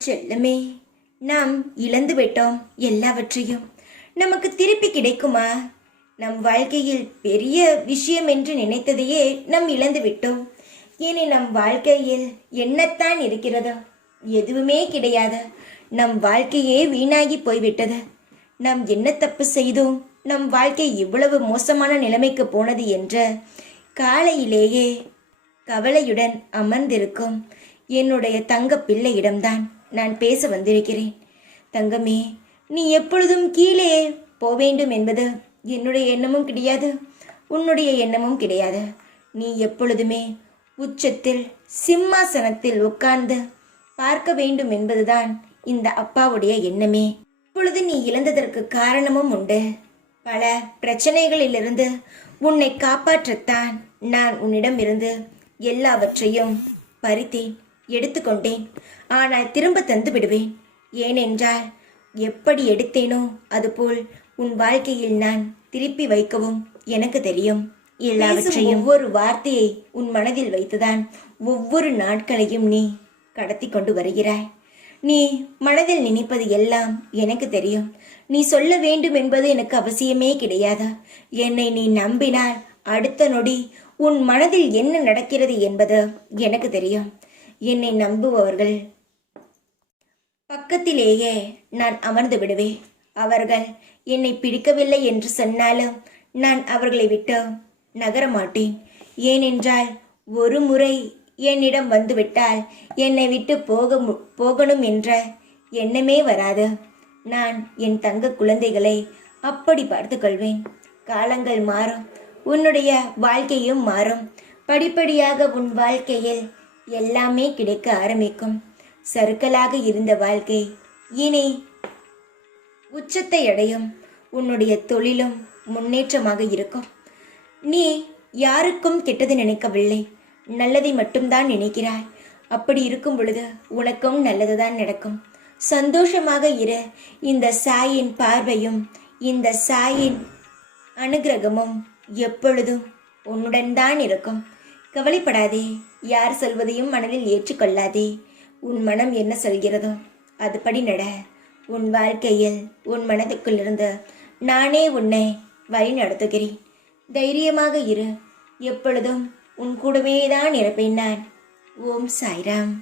செல்லமே, நாம் இழந்து விட்டோம் எல்லாவற்றையும். நமக்கு திருப்பி கிடைக்குமா? நம் வாழ்க்கையில் பெரிய விஷயம் என்று நினைத்ததையே நாம் இழந்து விட்டோம். இனி நம் வாழ்க்கையில் என்னத்தான் இருக்கிறதோ? எதுவுமே கிடையாது. நம் வாழ்க்கையே வீணாகி போய்விட்டது. நாம் என்ன தப்பு செய்தோம்? நம் வாழ்க்கை இவ்வளவு மோசமான நிலைமைக்கு போனது என்ற காலையிலேயே கவலையுடன் அமர்ந்திருக்கும் என்னுடைய தங்க பிள்ளையிடம்தான் நான் பேச வந்திருக்கிறேன். தங்கமே, நீ எப்பொழுதும் கீழே போவேண்டும் என்பது என்னுடைய எண்ணமும் கிடையாது, உன்னுடைய எண்ணமும் கிடையாது. நீ எப்பொழுதுமே உச்சத்தில் சிம்மாசனத்தில் உட்கார்ந்து பார்க்க வேண்டும் என்பதுதான் இந்த அப்பாவுடைய எண்ணமே. இப்பொழுது நீ இழந்ததற்கு காரணமும் உண்டு. பல பிரச்சனைகளிலிருந்து உன்னை காப்பாற்றத்தான் நான் உன்னிடம் இருந்து எல்லாவற்றையும் பறித்தேன், எடுத்துக்கொண்டேன். ஆனால் திரும்ப தந்து விடுவேன். ஏனென்றால் எப்படி எடுத்தேனோ அதுபோல் உன் வாழ்க்கையில் நான் திருப்பி வைக்கவும் எனக்கு தெரியும். எல்லாவற்றையும் ஒவ்வொரு வார்த்தையை உன் மனதில் வைத்துதான் ஒவ்வொரு நாட்களையும் நீ கடத்தி கொண்டு வருகிறாய். நீ மனதில் நினைப்பது எல்லாம் எனக்கு தெரியும். நீ சொல்ல வேண்டும் என்பது எனக்கு அவசியமே கிடையாது. என்னை நீ நம்பினால் அடுத்த நொடி உன் மனதில் என்ன நடக்கிறது என்பது எனக்கு தெரியும். என்னை நம்புபவர்கள் பக்கத்திலேயே நான் அமர்ந்து விடுவேன். அவர்கள் என்னை பிடிக்கவில்லை என்று சொன்னாலும் நான் அவர்களை விட்டு நகரமாட்டேன். ஏனென்றால் ஒரு முறை என்னிடம் வந்துவிட்டால் என்னை விட்டு போகணும் என்ற எண்ணமே வராது. நான் என் தங்க குழந்தைகளை அப்படி பார்த்து கொள்வேன். காலங்கள் மாறும், உன்னுடைய வாழ்க்கையும் மாறும். படிப்படியாக உன் வாழ்க்கையில் எல்லாமே கிடைக்க ஆரம்பிக்கும். சறுக்கலாக இருந்த வாழ்க்கை இனி உச்சத்தை அடையும். உன்னுடைய தொழிலும் முன்னேற்றமாக இருக்கும். நீ யாருக்கும் கெட்டது நினைக்கவில்லை, நல்லதை மட்டும்தான் நினைக்கிறாய். அப்படி இருக்கும் பொழுது உனக்கும் நல்லதுதான் நடக்கும். சந்தோஷமாக இரு. இந்த சாயின் பார்வையும் இந்த சாயின் அனுகிரகமும் எப்பொழுதும் உன்னுடன் தான் இருக்கும். கவலைப்படாதே. யார் சொல்வதையும் மனதில் ஏற்றுக்கொள்ளாதே. உன் மனம் என்ன சொல்கிறதோ அதுபடி நட. உன் வாழ்க்கையில் உன் மனதுக்குள் இருந்து நானே உன்னை வழி நடத்துகிறேன். தைரியமாக இரு. எப்பொழுதும் உன் கூடவே தான் இருப்பேன் நான். ஓம் சாய்ராம்.